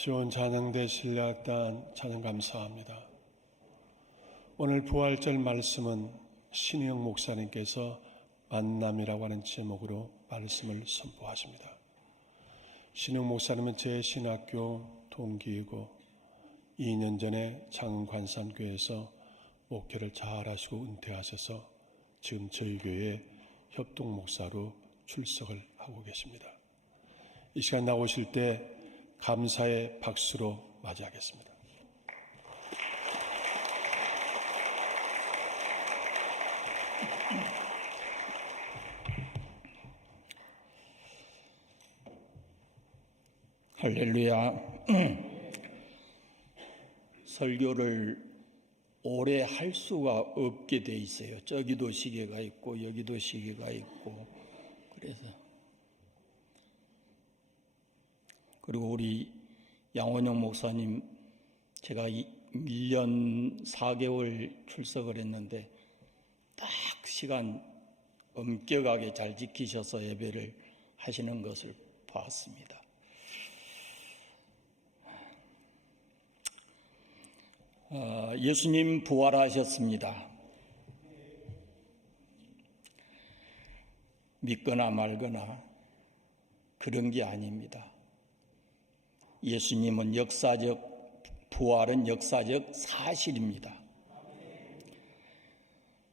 시온 찬양대 신뢰악단 찬양 감사합니다. 오늘 부활절 말씀은 신희영 목사님께서 만남이라고 하는 제목으로 말씀을 선포하십니다. 신희영 목사님은 제 신학교 동기이고 2년 전에 창원관산교회에서 목회를 잘하시고 은퇴하셔서 지금 저희 교회에 협동목사로 출석을 하고 계십니다. 이 시간 나오실 때 감사의 박수로 맞이하겠습니다. 할렐루야. 설교를 오래 할 수가 없게 돼 있어요. 저기도 시계가 있고 여기도 시계가 있고 그래서 그리고 우리 양원영 목사님 제가 1년 4개월 출석을 했는데 딱 시간 엄격하게 잘 지키셔서 예배를 하시는 것을 봤습니다. 예수님 부활하셨습니다. 믿거나 말거나 그런 게 아닙니다. 예수님은 부활은 역사적 사실입니다.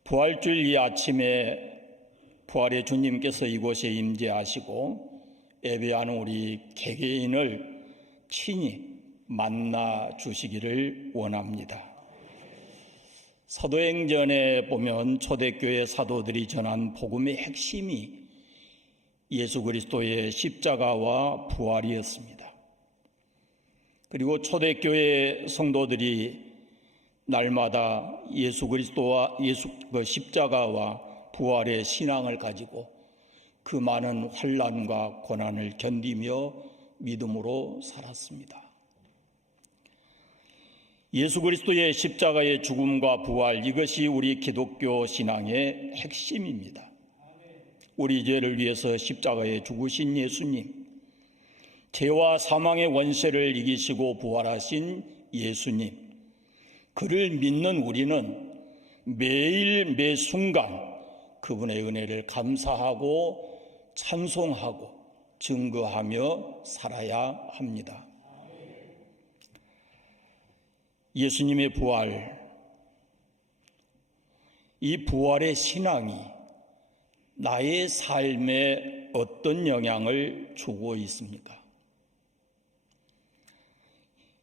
부활주일 이 아침에 부활의 주님께서 이곳에 임재하시고 예배하는 우리 개개인을 친히 만나 주시기를 원합니다. 사도행전에 보면 초대교회 사도들이 전한 복음의 핵심이 예수 그리스도의 십자가와 부활이었습니다. 그리고 초대교회 성도들이 날마다 예수 그리스도와 십자가와 부활의 신앙을 가지고 그 많은 환난과 고난을 견디며 믿음으로 살았습니다. 예수 그리스도의 십자가의 죽음과 부활, 이것이 우리 기독교 신앙의 핵심입니다. 우리 죄를 위해서 십자가에 죽으신 예수님, 죄와 사망의 원세를 이기시고 부활하신 예수님, 그를 믿는 우리는 매일 매 순간 그분의 은혜를 감사하고 찬송하고 증거하며 살아야 합니다. 예수님의 부활, 이 부활의 신앙이 나의 삶에 어떤 영향을 주고 있습니까?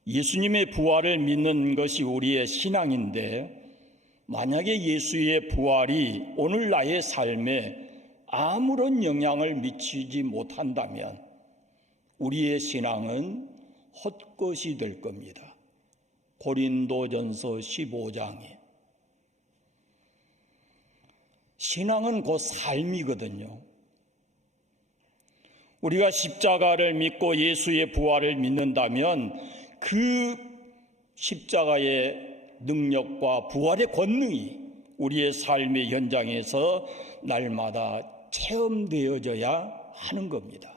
예수님의 부활을 믿는 것이 우리의 신앙인데 만약에 예수의 부활이 오늘 나의 삶에 아무런 영향을 미치지 못한다면 우리의 신앙은 헛것이 될 겁니다. 고린도전서 15장에 신앙은 곧 삶이거든요. 우리가 십자가를 믿고 예수의 부활을 믿는다면 그 십자가의 능력과 부활의 권능이 우리의 삶의 현장에서 날마다 체험되어져야 하는 겁니다.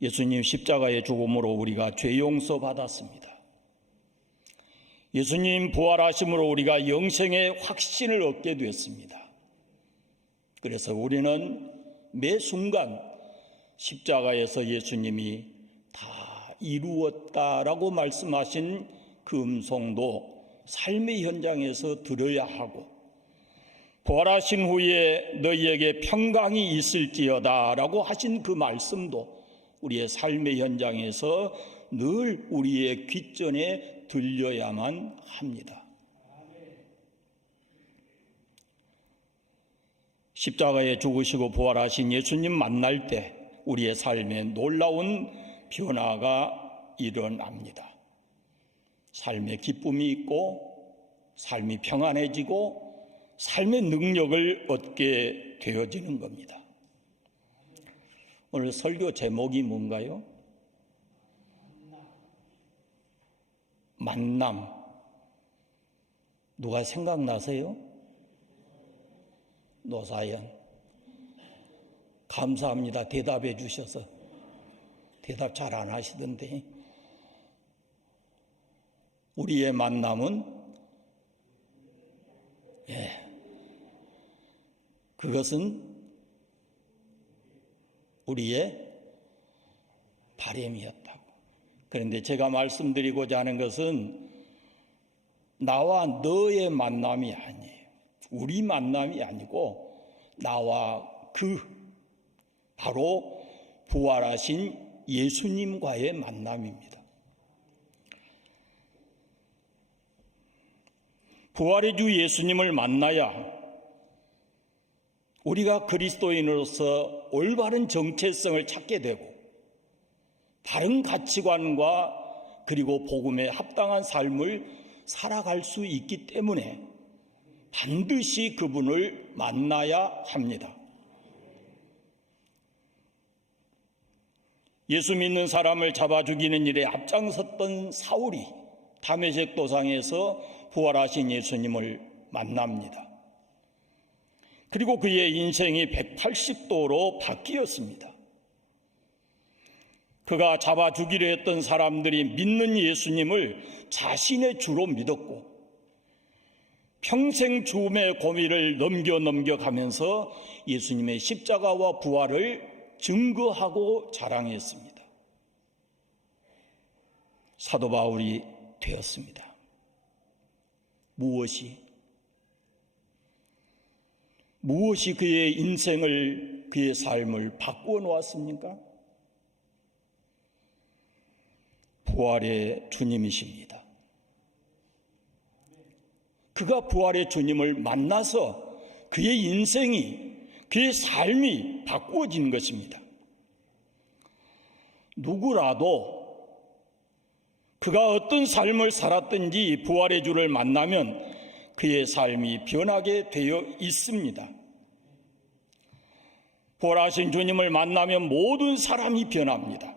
예수님 십자가의 죽음으로 우리가 죄 용서 받았습니다. 예수님 부활하심으로 우리가 영생의 확신을 얻게 됐습니다. 그래서 우리는 매 순간 십자가에서 예수님이 다 이루었다라고 말씀하신 그 음성도 삶의 현장에서 들어야 하고, 부활하신 후에 너희에게 평강이 있을지어다라고 하신 그 말씀도 우리의 삶의 현장에서 늘 우리의 귓전에 들려야만 합니다. 십자가에 죽으시고 부활하신 예수님 만날 때 우리의 삶에 놀라운 변화가 일어납니다. 삶의 기쁨이 있고 삶이 평안해지고 삶의 능력을 얻게 되어지는 겁니다. 오늘 설교 제목이 뭔가요? 만남. 누가 생각나세요? 노사연. 감사합니다. 대답해 주셔서. 대답 잘 안 하시던데. 우리의 만남은 그것은 우리의 바람이었다고. 그런데 제가 말씀드리고자 하는 것은 나와 너의 만남이 아니에요. 우리 만남이 아니고 나와 바로 부활하신 예수님과의 만남입니다. 부활의 주 예수님을 만나야 우리가 그리스도인으로서 올바른 정체성을 찾게 되고 바른 가치관과 그리고 복음에 합당한 삶을 살아갈 수 있기 때문에 반드시 그분을 만나야 합니다. 예수 믿는 사람을 잡아 죽이는 일에 앞장섰던 사울이 다메섹 도상에서 부활하신 예수님을 만납니다. 그리고 그의 인생이 180도로 바뀌었습니다. 그가 잡아 죽이려 했던 사람들이 믿는 예수님을 자신의 주로 믿었고 평생 죽음의 고비를 넘겨가면서 예수님의 십자가와 부활을 증거하고 자랑했습니다. 사도 바울이 되었습니다. 무엇이 그의 인생을, 그의 삶을 바꾸어 놓았습니까? 부활의 주님이십니다. 그가 부활의 주님을 만나서 그의 인생이, 그의 삶이 바꾸어진 것입니다. 누구라도 그가 어떤 삶을 살았든지 부활의 주를 만나면 그의 삶이 변하게 되어 있습니다. 부활하신 주님을 만나면 모든 사람이 변합니다.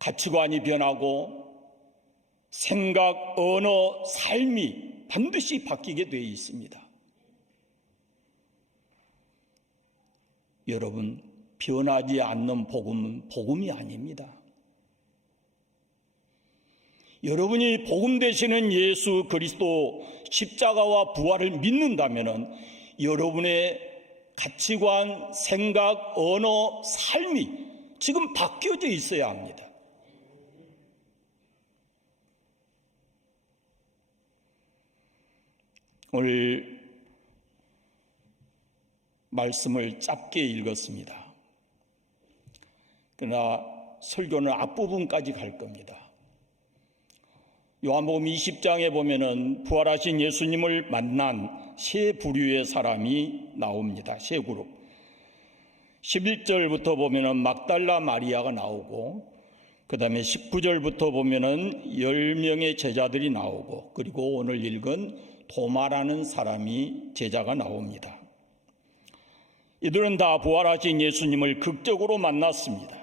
가치관이 변하고 생각, 언어, 삶이 반드시 바뀌게 되어 있습니다. 여러분, 변하지 않는 복음은 복음이 아닙니다. 여러분이 복음 되시는 예수 그리스도 십자가와 부활을 믿는다면 여러분의 가치관, 생각, 언어, 삶이 지금 바뀌어져 있어야 합니다. 오늘 말씀을 짧게 읽었습니다. 그러나 설교는 앞부분까지 갈 겁니다. 요한복음 20장에 보면은 부활하신 예수님을 만난 세 부류의 사람이 나옵니다. 세 그룹. 11절부터 보면은 막달라 마리아가 나오고, 그 다음에 19절부터 보면은 10명의 제자들이 나오고, 그리고 오늘 읽은 도마라는 사람이 제자가 나옵니다. 이들은 다 부활하신 예수님을 극적으로 만났습니다.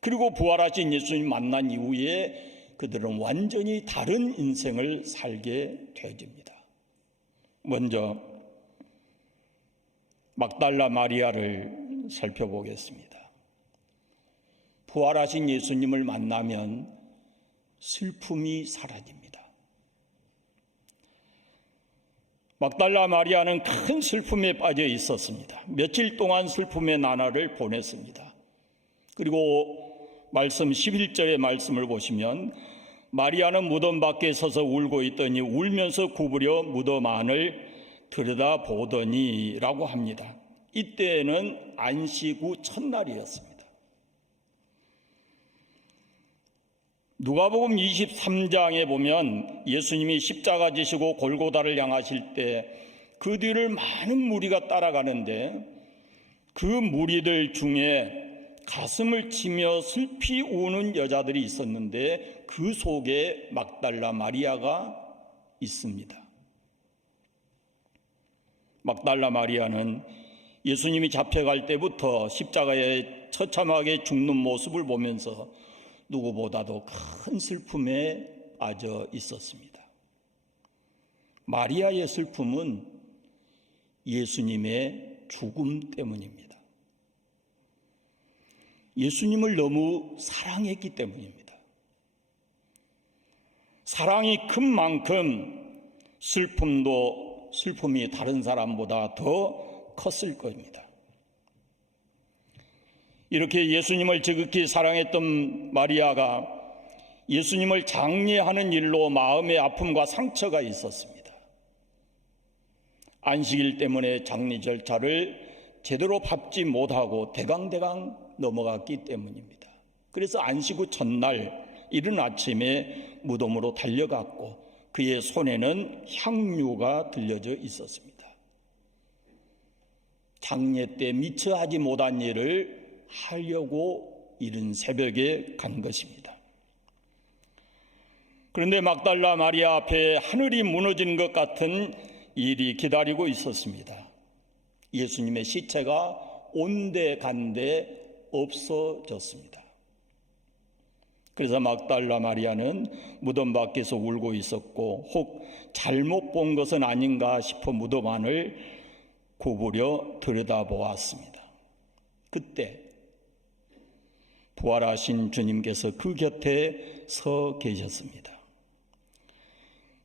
그리고 부활하신 예수님 만난 이후에 그들은 완전히 다른 인생을 살게 되어집니다. 먼저 막달라 마리아를 살펴보겠습니다. 부활하신 예수님을 만나면 슬픔이 사라집니다. 막달라 마리아는 큰 슬픔에 빠져 있었습니다. 며칠 동안 슬픔의 나날을 보냈습니다. 그리고 말씀 11절의 말씀을 보시면 마리아는 무덤 밖에 서서 울고 있더니 울면서 구부려 무덤 안을 들여다보더니 라고 합니다. 이때는 안식 후 첫날이었습니다. 누가복음 23장에 보면 예수님이 십자가 지시고 골고다를 향하실 때 그 뒤를 많은 무리가 따라가는데 그 무리들 중에 가슴을 치며 슬피 우는 여자들이 있었는데 그 속에 막달라 마리아가 있습니다. 막달라 마리아는 예수님이 잡혀갈 때부터 십자가에 처참하게 죽는 모습을 보면서 누구보다도 큰 슬픔에 빠져 있었습니다. 마리아의 슬픔은 예수님의 죽음 때문입니다. 예수님을 너무 사랑했기 때문입니다. 사랑이 큰 만큼 슬픔이 다른 사람보다 더 컸을 겁니다. 이렇게 예수님을 지극히 사랑했던 마리아가 예수님을 장례하는 일로 마음의 아픔과 상처가 있었습니다. 안식일 때문에 장례 절차를 제대로 밟지 못하고 대강대강 넘어갔기 때문입니다. 그래서 안식 후 첫날 이른 아침에 무덤으로 달려갔고 그의 손에는 향유가 들려져 있었습니다. 장례 때 미처 하지 못한 일을 하려고 이른 새벽에 간 것입니다. 그런데 막달라 마리아 앞에 하늘이 무너진 것 같은 일이 기다리고 있었습니다. 예수님의 시체가 온데간데 없어졌습니다. 그래서 막달라 마리아는 무덤 밖에서 울고 있었고 혹 잘못 본 것은 아닌가 싶어 무덤 안을 구부려 들여다보았습니다. 그때 부활하신 주님께서 그 곁에 서 계셨습니다.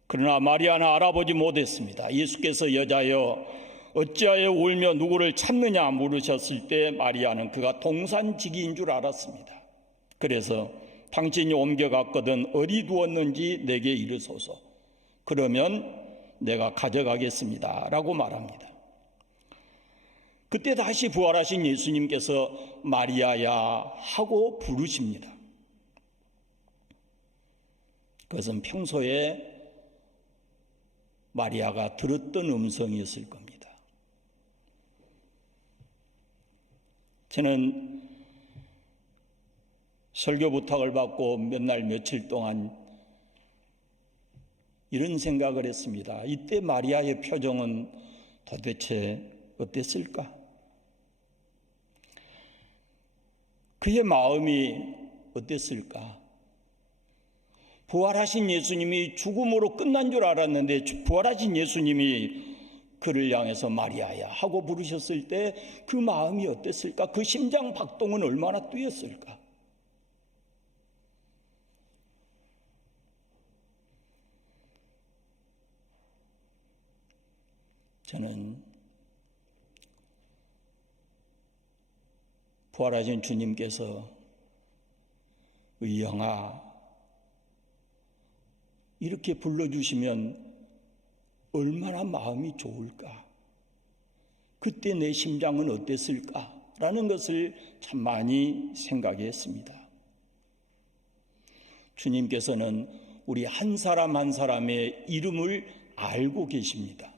그러나 마리아는 알아보지 못했습니다. 예수께서 여자여 어찌하여 울며 누구를 찾느냐 물으셨을 때 마리아는 그가 동산지기인 줄 알았습니다. 그래서 당신이 옮겨갔거든 어디 두었는지 내게 이르소서. 그러면 내가 가져가겠습니다 라고 말합니다. 그때 다시 부활하신 예수님께서 마리아야 하고 부르십니다. 그것은 평소에 마리아가 들었던 음성이었을 겁니다. 저는 설교 부탁을 받고 몇 날 며칠 동안 이런 생각을 했습니다. 이때 마리아의 표정은 도대체 어땠을까? 그의 마음이 어땠을까? 부활하신 예수님이 죽음으로 끝난 줄 알았는데 부활하신 예수님이 그를 향해서 마리아야 하고 부르셨을 때 그 마음이 어땠을까? 그 심장 박동은 얼마나 뛰었을까? 저는 부활하신 주님께서 의영아 이렇게 불러주시면 얼마나 마음이 좋을까? 그때 내 심장은 어땠을까? 라는 것을 참 많이 생각했습니다. 주님께서는 우리 한 사람 한 사람의 이름을 알고 계십니다.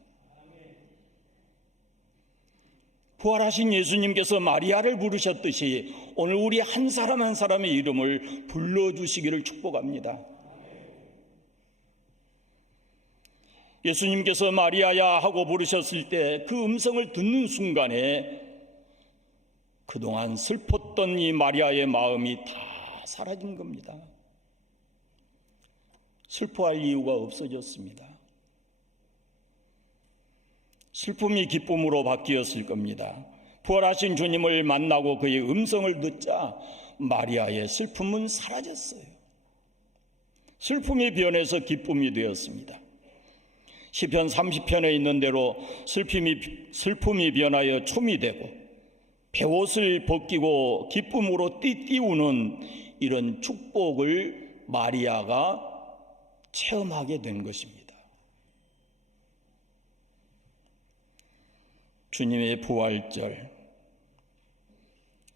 부활하신 예수님께서 마리아를 부르셨듯이 오늘 우리 한 사람 한 사람의 이름을 불러주시기를 축복합니다. 예수님께서 마리아야 하고 부르셨을 때 그 음성을 듣는 순간에 그동안 슬펐던 이 마리아의 마음이 다 사라진 겁니다. 슬퍼할 이유가 없어졌습니다. 슬픔이 기쁨으로 바뀌었을 겁니다. 부활하신 주님을 만나고 그의 음성을 듣자 마리아의 슬픔은 사라졌어요. 슬픔이 변해서 기쁨이 되었습니다. 시편 30편에 있는 대로 슬픔이 변하여 춤이 되고 베옷을 벗기고 기쁨으로 띠띠우는 이런 축복을 마리아가 체험하게 된 것입니다. 주님의 부활절,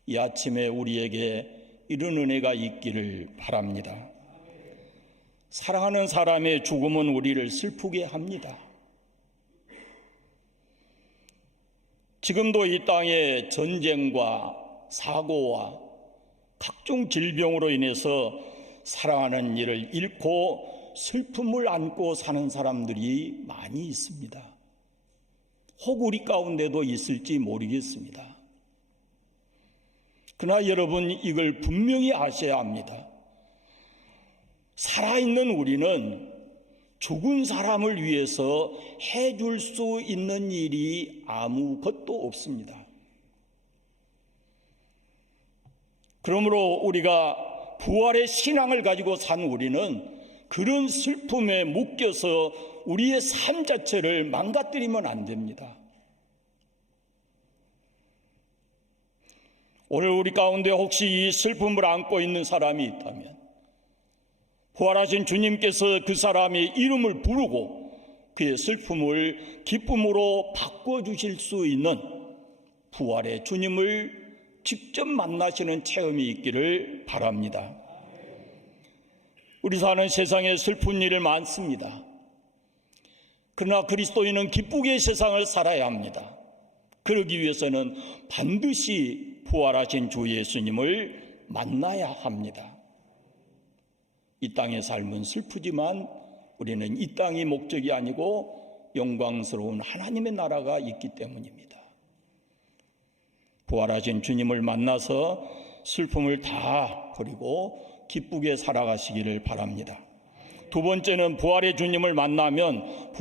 이 아침에 우리에게 이런 은혜가 있기를 바랍니다. 사랑하는 사람의 죽음은 우리를 슬프게 합니다. 지금도 이 땅에 전쟁과 사고와 각종 질병으로 인해서 사랑하는 이를 잃고 슬픔을 안고 사는 사람들이 많이 있습니다. 혹 우리 가운데도 있을지 모르겠습니다. 그러나 여러분 이걸 분명히 아셔야 합니다. 살아있는 우리는 죽은 사람을 위해서 해줄 수 있는 일이 아무것도 없습니다. 그러므로 우리가 부활의 신앙을 가지고 산 우리는 그런 슬픔에 묶여서 우리의 삶 자체를 망가뜨리면 안 됩니다. 오늘 우리 가운데 혹시 이 슬픔을 안고 있는 사람이 있다면 부활하신 주님께서 그 사람의 이름을 부르고 그의 슬픔을 기쁨으로 바꿔주실 수 있는 부활의 주님을 직접 만나시는 체험이 있기를 바랍니다. 우리 사는 세상에 슬픈 일이 많습니다. 그러나 그리스도인은 기쁘게 세상을 살아야 합니다. 그러기 위해서는 반드시 부활하신 주 예수님을 만나야 합니다. 이 땅의 삶은 슬프지만 우리는 이 땅이 목적이 아니고 영광스러운 하나님의 나라가 있기 때문입니다. 부활하신 주님을 만나서 슬픔을 다 버리고 기쁘게 살아가시기를 바랍니다. 두 번째는 부활의 주님을 만나면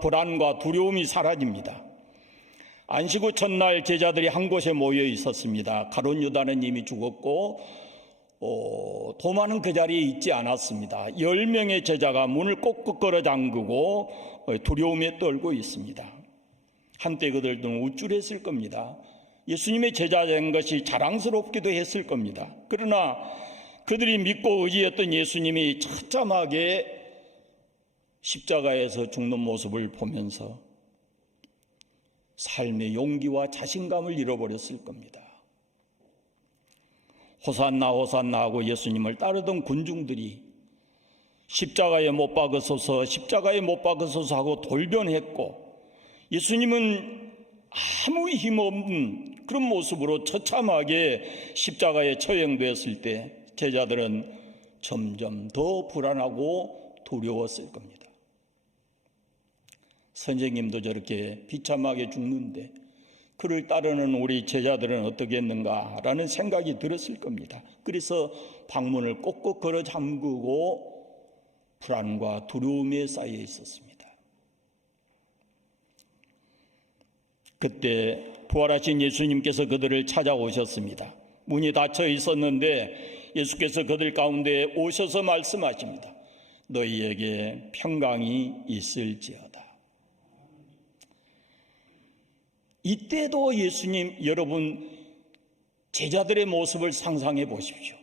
불안과 두려움이 사라집니다. 안식 후 첫날 제자들이 한 곳에 모여 있었습니다. 가룟 유다는 이미 죽었고 도마는 그 자리에 있지 않았습니다. 10명의 제자가 문을 꼭꼭 걸어 잠그고 두려움에 떨고 있습니다. 한때 그들도 우쭐했을 겁니다. 예수님의 제자된 것이 자랑스럽기도 했을 겁니다. 그러나 그들이 믿고 의지했던 예수님이 처참하게 십자가에서 죽는 모습을 보면서 삶의 용기와 자신감을 잃어버렸을 겁니다. 호산나 호산나 하고 예수님을 따르던 군중들이 십자가에 못 박으소서 십자가에 못 박으소서 하고 돌변했고 예수님은 아무 힘없는 그런 모습으로 처참하게 십자가에 처형되었을 때 제자들은 점점 더 불안하고 두려웠을 겁니다. 선생님도 저렇게 비참하게 죽는데 그를 따르는 우리 제자들은 어떻게 했는가라는 생각이 들었을 겁니다. 그래서 방문을 꼭꼭 걸어 잠그고 불안과 두려움에 쌓여 있었습니다. 그때 부활하신 예수님께서 그들을 찾아오셨습니다. 문이 닫혀 있었는데 예수께서 그들 가운데 오셔서 말씀하십니다. 너희에게 평강이 있을지어다. 이때도 예수님, 여러분 제자들의 모습을 상상해 보십시오.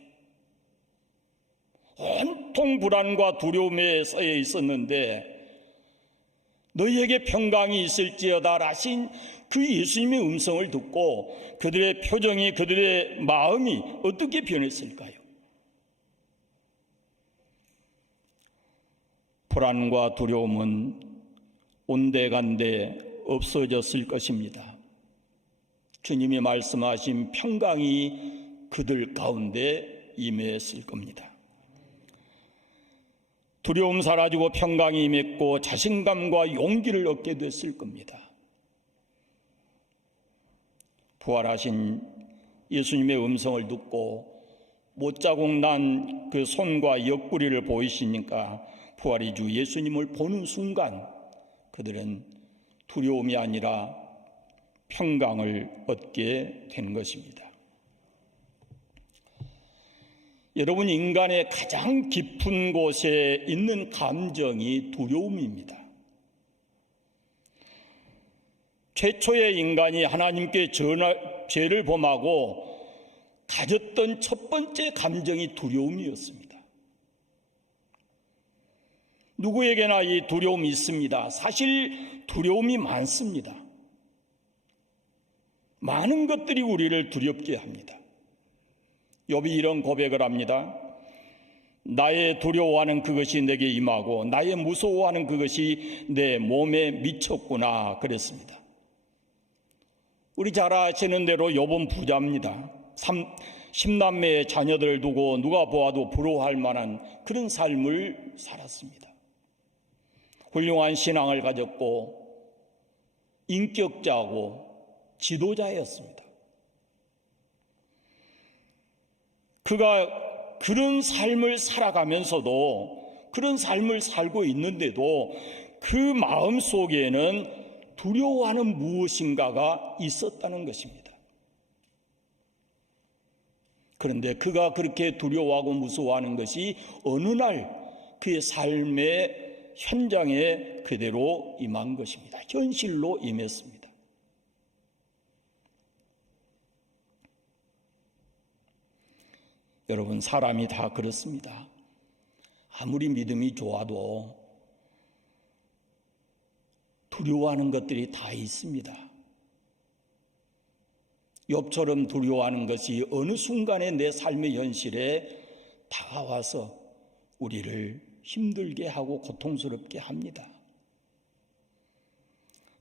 온통 불안과 두려움에 쌓여 있었는데 너희에게 평강이 있을지어다 라신 그 예수님의 음성을 듣고 그들의 표정이, 그들의 마음이 어떻게 변했을까요? 불안과 두려움은 온데간데 없어졌을 것입니다. 주님이 말씀하신 평강이 그들 가운데 임했을 겁니다. 두려움 사라지고 평강이 임했고 자신감과 용기를 얻게 됐을 겁니다. 부활하신 예수님의 음성을 듣고 못자국 난 그 손과 옆구리를 보이시니까 부활의 주 예수님을 보는 순간 그들은 두려움이 아니라 평강을 얻게 된 것입니다. 여러분, 인간의 가장 깊은 곳에 있는 감정이 두려움입니다. 최초의 인간이 하나님께 죄를 범하고 가졌던 첫 번째 감정이 두려움이었습니다. 누구에게나 이 두려움이 있습니다. 사실 두려움이 많습니다. 많은 것들이 우리를 두렵게 합니다. 욥이 이런 고백을 합니다. 나의 두려워하는 그것이 내게 임하고 나의 무서워하는 그것이 내 몸에 미쳤구나 그랬습니다. 우리 잘 아시는 대로 욥은 부자입니다. 10남매의 자녀들을 두고 누가 보아도 부러워할 만한 그런 삶을 살았습니다. 훌륭한 신앙을 가졌고 인격자고 지도자였습니다. 그가 그런 삶을 살아가면서도 그런 삶을 살고 있는데도 그 마음 속에는 두려워하는 무엇인가가 있었다는 것입니다. 그런데 그가 그렇게 두려워하고 무서워하는 것이 어느 날 그의 삶의 현장에 그대로 임한 것입니다. 현실로 임했습니다. 여러분, 사람이 다 그렇습니다. 아무리 믿음이 좋아도 두려워하는 것들이 다 있습니다. 욥처럼 두려워하는 것이 어느 순간에 내 삶의 현실에 다가와서 우리를 힘들게 하고 고통스럽게 합니다.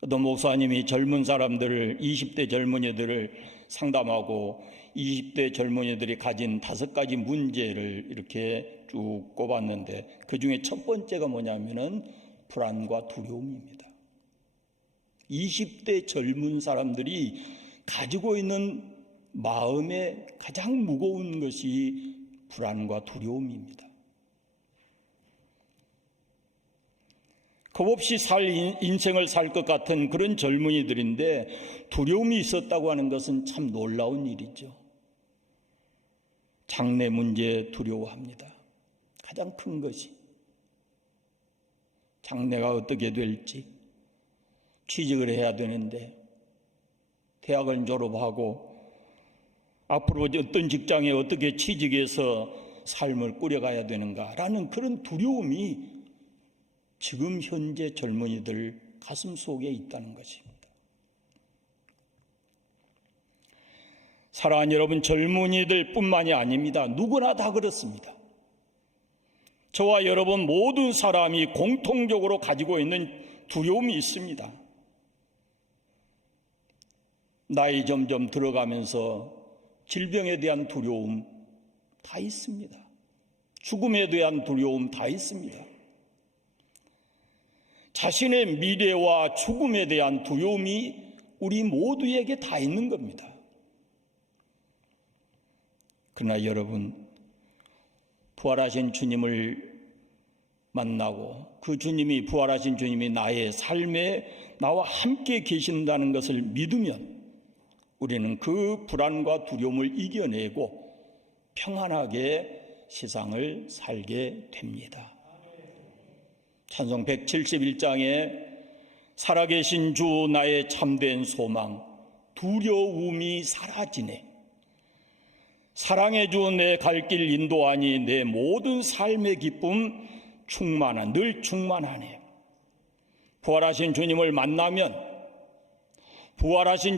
어떤 목사님이 젊은 사람들을, 20대 젊은이들을 상담하고 20대 젊은이들이 가진 5가지 문제를 이렇게 쭉 꼽았는데, 그 중에 첫 번째가 뭐냐면은 불안과 두려움입니다. 20대 젊은 사람들이 가지고 있는 마음에 가장 무거운 것이 불안과 두려움입니다. 겁없이 인생을 살 것 같은 그런 젊은이들인데 두려움이 있었다고 하는 것은 참 놀라운 일이죠. 장래 문제 두려워합니다. 가장 큰 것이 장래가 어떻게 될지, 취직을 해야 되는데 대학을 졸업하고 앞으로 어떤 직장에 어떻게 취직해서 삶을 꾸려가야 되는가라는 그런 두려움이 지금 현재 젊은이들 가슴 속에 있다는 것입니다. 사랑하는 여러분, 젊은이들 뿐만이 아닙니다. 누구나 다 그렇습니다. 저와 여러분 모든 사람이 공통적으로 가지고 있는 두려움이 있습니다. 나이 점점 들어가면서 질병에 대한 두려움 다 있습니다. 죽음에 대한 두려움 다 있습니다. 자신의 미래와 죽음에 대한 두려움이 우리 모두에게 다 있는 겁니다. 그러나 여러분, 부활하신 주님을 만나고 그 주님이, 부활하신 주님이 나의 삶에 나와 함께 계신다는 것을 믿으면 우리는 그 불안과 두려움을 이겨내고 평안하게 세상을 살게 됩니다. 찬송 171장에 살아계신 주 나의 참된 소망, 두려움이 사라지네. 사랑의 주 내 갈 길 인도하니 내 모든 삶의 기쁨 늘 충만하네. 부활하신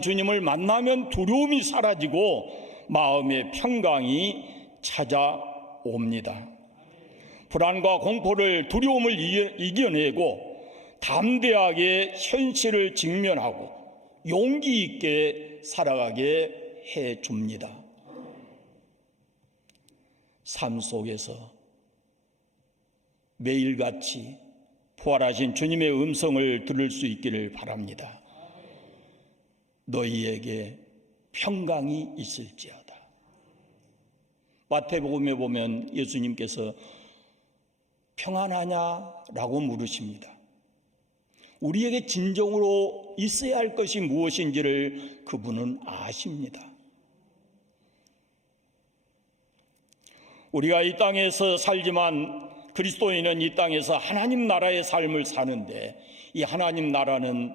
주님을 만나면 두려움이 사라지고 마음의 평강이 찾아옵니다. 불안과 공포를, 두려움을 이겨내고 담대하게 현실을 직면하고 용기 있게 살아가게 해줍니다. 삶 속에서 매일같이 부활하신 주님의 음성을 들을 수 있기를 바랍니다. 너희에게 평강이 있을지어다. 마태복음에 보면 예수님께서 평안하냐라고 물으십니다. 우리에게 진정으로 있어야 할 것이 무엇인지를 그분은 아십니다. 우리가 이 땅에서 살지만 그리스도인은 이 땅에서 하나님 나라의 삶을 사는데, 이 하나님 나라는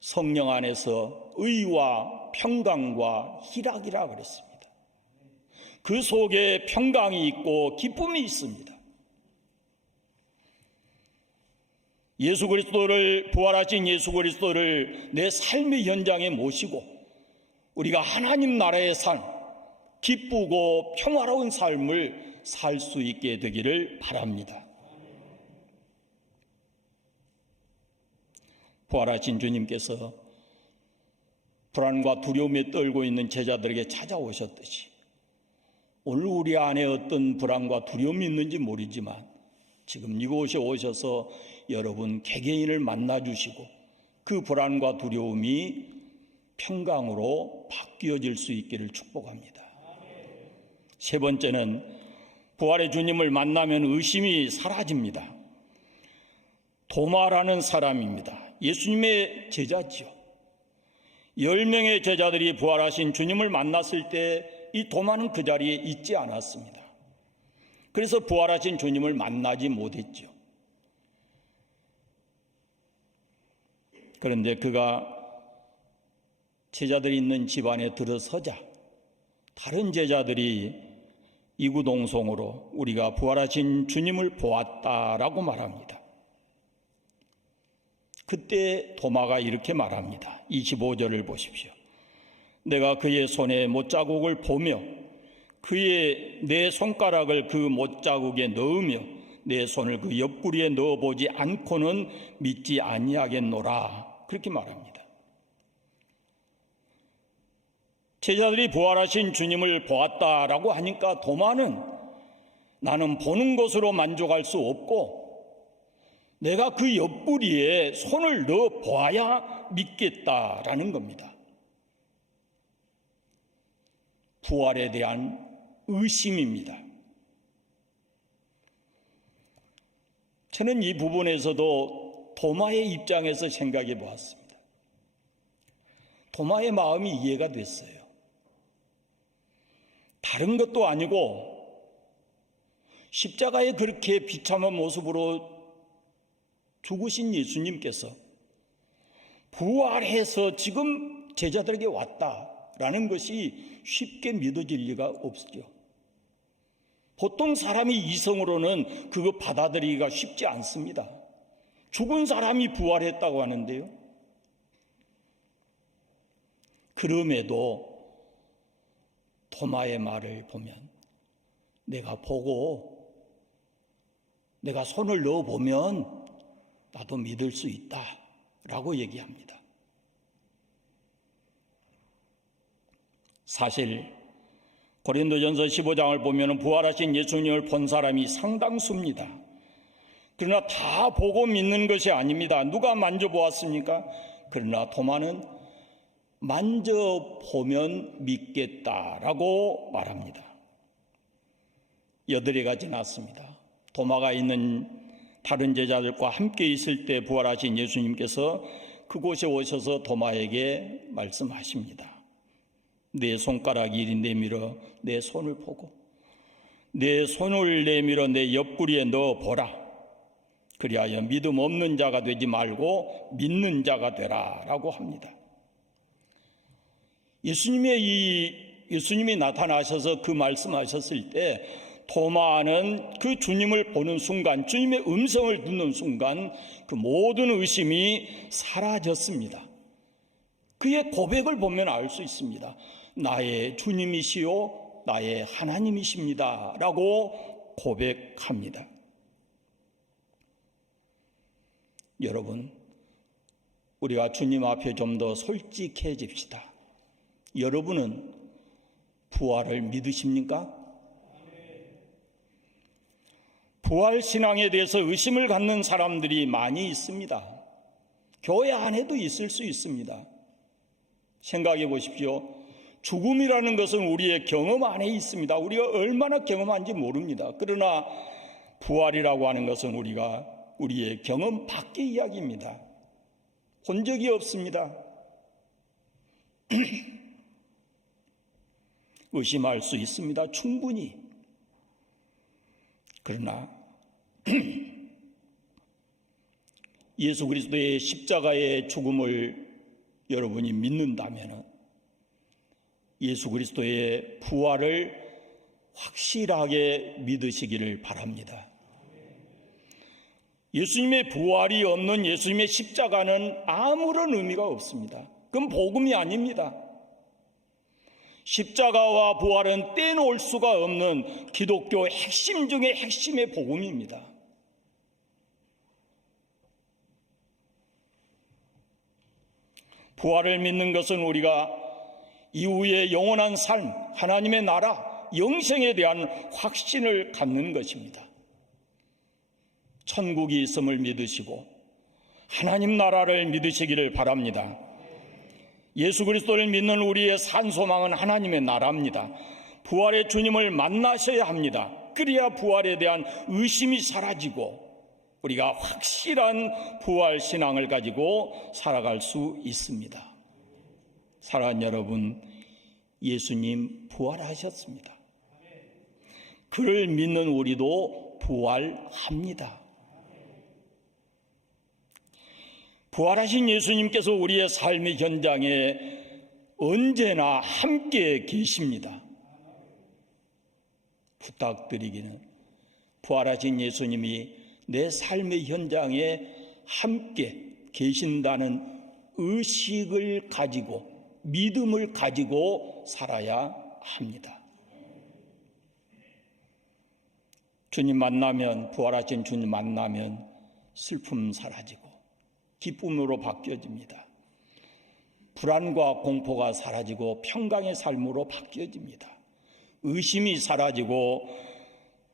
성령 안에서 의와 평강과 희락이라 그랬습니다. 그 속에 평강이 있고 기쁨이 있습니다. 예수 그리스도를, 부활하신 예수 그리스도를 내 삶의 현장에 모시고 우리가 하나님 나라의 삶, 기쁘고 평화로운 삶을 살 수 있게 되기를 바랍니다. 부활하신 주님께서 불안과 두려움에 떨고 있는 제자들에게 찾아오셨듯이 오늘 우리 안에 어떤 불안과 두려움이 있는지 모르지만 지금 이곳에 오셔서 여러분 개개인을 만나주시고 그 불안과 두려움이 평강으로 바뀌어질 수 있기를 축복합니다. 세 번째는 부활의 주님을 만나면 의심이 사라집니다. 도마라는 사람입니다. 예수님의 제자지요. 10명의 제자들이 부활하신 주님을 만났을 때 이 도마는 그 자리에 있지 않았습니다. 그래서 부활하신 주님을 만나지 못했죠. 그런데 그가 제자들이 있는 집안에 들어서자 다른 제자들이 이구동성으로 우리가 부활하신 주님을 보았다라고 말합니다. 그때 도마가 이렇게 말합니다. 25절을 보십시오. 내가 그의 손에 못자국을 보며 그의 내 손가락을 그 못자국에 넣으며 내 손을 그 옆구리에 넣어보지 않고는 믿지 아니하겠노라. 그렇게 말합니다. 제자들이 부활하신 주님을 보았다라고 하니까 도마는 나는 보는 것으로 만족할 수 없고 내가 그 옆구리에 손을 넣어 보아야 믿겠다라는 겁니다. 부활에 대한 의심입니다. 저는 이 부분에서도 도마의 입장에서 생각해 보았습니다. 도마의 마음이 이해가 됐어요. 다른 것도 아니고 십자가에 그렇게 비참한 모습으로 죽으신 예수님께서 부활해서 지금 제자들에게 왔다라는 것이 쉽게 믿어질 리가 없죠. 보통 사람이 이성으로는 그거 받아들이기가 쉽지 않습니다. 죽은 사람이 부활했다고 하는데요. 그럼에도 도마의 말을 보면 내가 보고 내가 손을 넣어보면 나도 믿을 수 있다라고 얘기합니다. 사실 고린도전서 15장을 보면 부활하신 예수님을 본 사람이 상당수입니다. 그러나 다 보고 믿는 것이 아닙니다. 누가 만져보았습니까? 그러나 도마는 만져보면 믿겠다라고 말합니다. 8해가 지났습니다. 도마가 있는 다른 제자들과 함께 있을 때 부활하신 예수님께서 그곳에 오셔서 도마에게 말씀하십니다. 내 손가락 이리 내밀어 내 손을 보고 내 손을 내밀어 내 옆구리에 넣어보라. 그리하여 믿음 없는 자가 되지 말고 믿는 자가 되라 라고 합니다. 예수님이 나타나셔서 그 말씀하셨을 때 도마는 그 주님을 보는 순간, 주님의 음성을 듣는 순간 그 모든 의심이 사라졌습니다. 그의 고백을 보면 알 수 있습니다. 나의 주님이시요 나의 하나님이십니다 라고 고백합니다. 여러분, 우리가 주님 앞에 좀 더 솔직해집시다. 여러분은 부활을 믿으십니까? 부활 신앙에 대해서 의심을 갖는 사람들이 많이 있습니다. 교회 안에도 있을 수 있습니다. 생각해 보십시오. 죽음이라는 것은 우리의 경험 안에 있습니다. 우리가 얼마나 경험한지 모릅니다. 그러나 부활이라고 하는 것은 우리의 경험 밖의 이야기입니다. 본 적이 없습니다. 의심할 수 있습니다. 충분히. 그러나 예수 그리스도의 십자가의 죽음을 여러분이 믿는다면 예수 그리스도의 부활을 확실하게 믿으시기를 바랍니다. 예수님의 부활이 없는 예수님의 십자가는 아무런 의미가 없습니다. 그건 복음이 아닙니다. 십자가와 부활은 떼놓을 수가 없는 기독교 핵심 중의 핵심의 복음입니다. 부활을 믿는 것은 우리가 이후의 영원한 삶, 하나님의 나라, 영생에 대한 확신을 갖는 것입니다. 천국이 있음을 믿으시고 하나님 나라를 믿으시기를 바랍니다. 예수 그리스도를 믿는 우리의 산 소망은 하나님의 나라입니다. 부활의 주님을 만나셔야 합니다. 그래야 부활에 대한 의심이 사라지고 우리가 확실한 부활 신앙을 가지고 살아갈 수 있습니다. 사랑하는 여러분, 예수님 부활하셨습니다. 그를 믿는 우리도 부활합니다. 부활하신 예수님께서 우리의 삶의 현장에 언제나 함께 계십니다. 부탁드리기는 부활하신 예수님이 내 삶의 현장에 함께 계신다는 의식을 가지고 믿음을 가지고 살아야 합니다. 주님 만나면, 부활하신 주님 만나면 슬픔 사라지고 기쁨으로 바뀌어집니다. 불안과 공포가 사라지고 평강의 삶으로 바뀌어집니다. 의심이 사라지고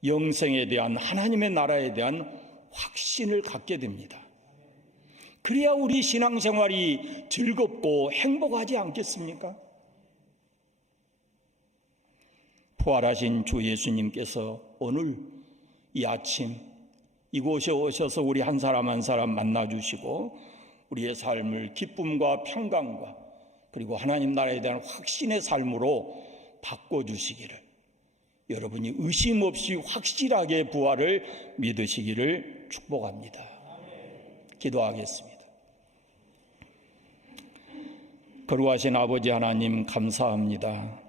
영생에 대한, 하나님의 나라에 대한 확신을 갖게 됩니다. 그래야 우리 신앙생활이 즐겁고 행복하지 않겠습니까? 부활하신 주 예수님께서 오늘 이 아침 이곳에 오셔서 우리 한 사람 한 사람 만나주시고 우리의 삶을 기쁨과 평강과 그리고 하나님 나라에 대한 확신의 삶으로 바꿔주시기를, 여러분이 의심 없이 확실하게 부활을 믿으시기를 축복합니다. 기도하겠습니다. 거룩하신 아버지 하나님, 감사합니다.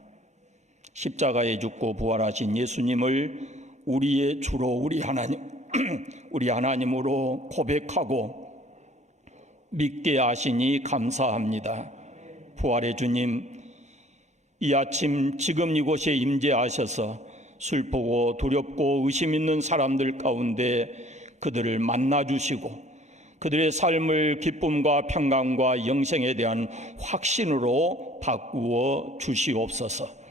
십자가에 죽고 부활하신 예수님을 우리의 주로 우리 하나님으로 고백하고 믿게 하시니 감사합니다. 부활의 주님, 이 아침 지금 이곳에 임재하셔서 슬프고 두렵고 의심 있는 사람들 가운데 그들을 만나주시고 그들의 삶을 기쁨과 평강과 영생에 대한 확신으로 바꾸어 주시옵소서.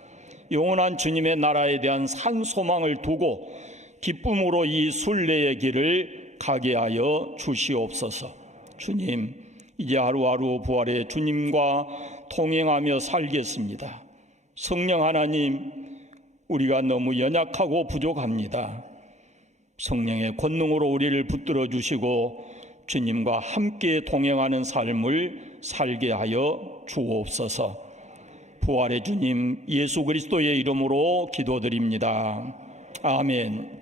영원한 주님의 나라에 대한 산 소망을 두고 기쁨으로 이 순례의 길을 가게 하여 주시옵소서. 주님, 이제 하루하루 부활의 주님과 동행하며 살겠습니다. 성령 하나님, 우리가 너무 연약하고 부족합니다. 성령의 권능으로 우리를 붙들어 주시고 주님과 함께 동행하는 삶을 살게 하여 주옵소서. 부활의 주님 예수 그리스도의 이름으로 기도드립니다. 아멘.